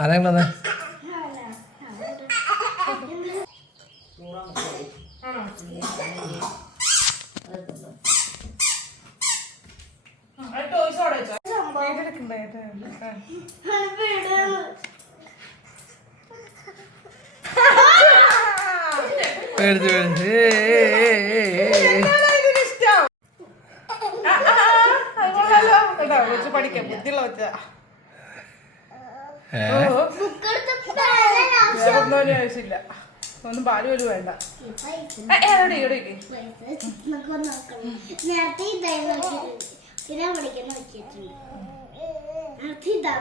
ആരെങ്കിലും പേടിച്ച് പഠിക്കാം ബുദ്ധിയുള്ള വെച്ച ആവശ്യമില്ല ഒന്നും പാല് പോലും വേണ്ട.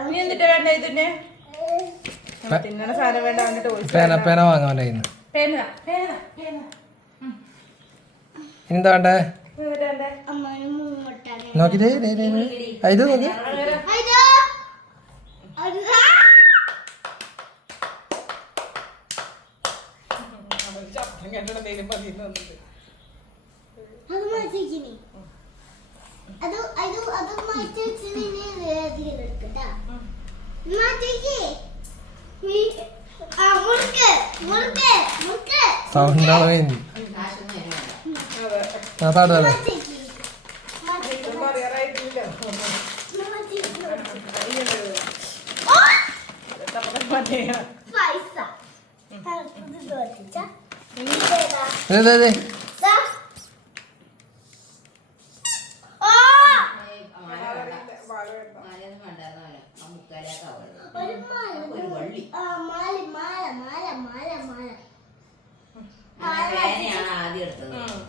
നീ എന്നിട്ട് വേണ്ട ഇതിന്റെ തിന്നണ സാധനം വേണ്ട വന്നിട്ട് പേന വാങ്ങാൻ എന്താ വേണ്ടേ നോക്കിട്ടേ ഇത് നോക്കി സൗണ്ട് അതാടല്ലേ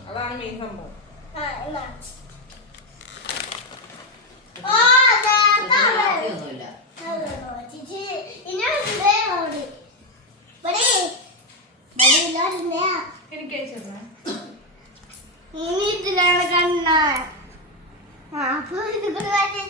അതാണ് മെയിൻ സംഭവം. എനിക്ക്